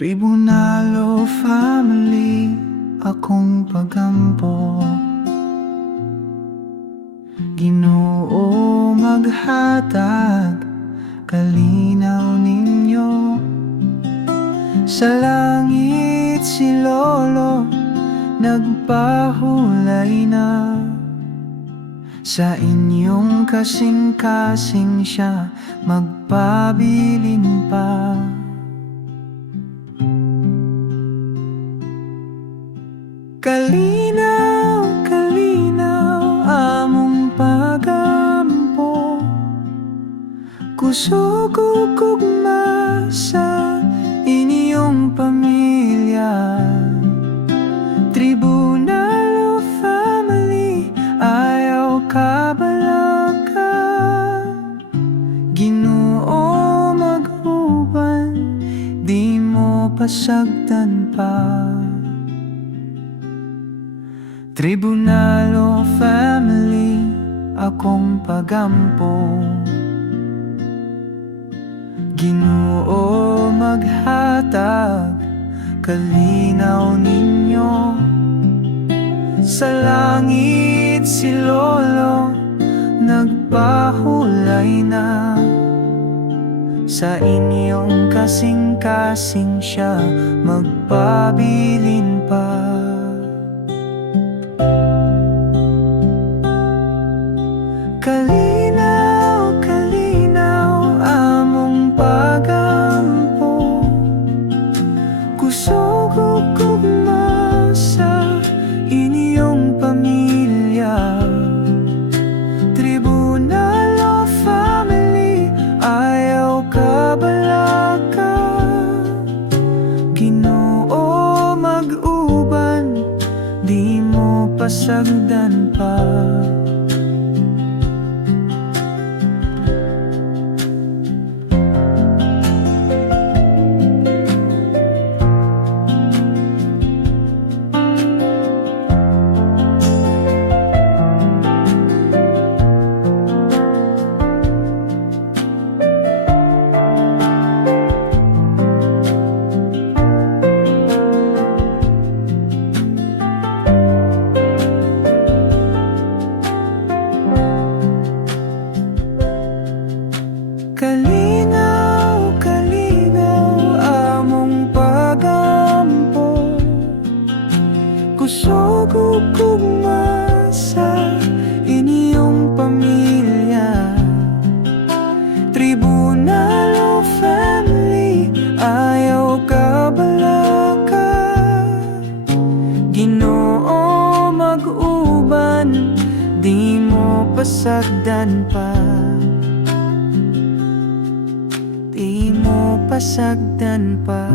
Tribunalo family, akong pagampo. Ginoo maghatag, kalinaw ninyo. Sa langit si Lolo, nagpahulay na. Sa inyong kasing-kasing siya, magpabilin pa Kalinaw, kalinaw, among pagampo. Kusog ug ugma sa inyong pamilya. Tribunal Family, ayaw kabalaka Ginoo mag-uban, di mo pasagdan pa Tribunalo family, akong pagampo. Ginoo maghatag, kalinaw ninyo. Sa langit si Lolo, nagpahulay na. Sa inyong kasing-kasing siya, magpabilin pa kabalaka Ginoo mag-uban, di mo pasagdan pa Kusog ug ugma sa inyong pamilya. Tribunal of Family, ayaw kabalaka Ginoo mag-uban, di mo pasagdan pa. Di mo pasagdan pa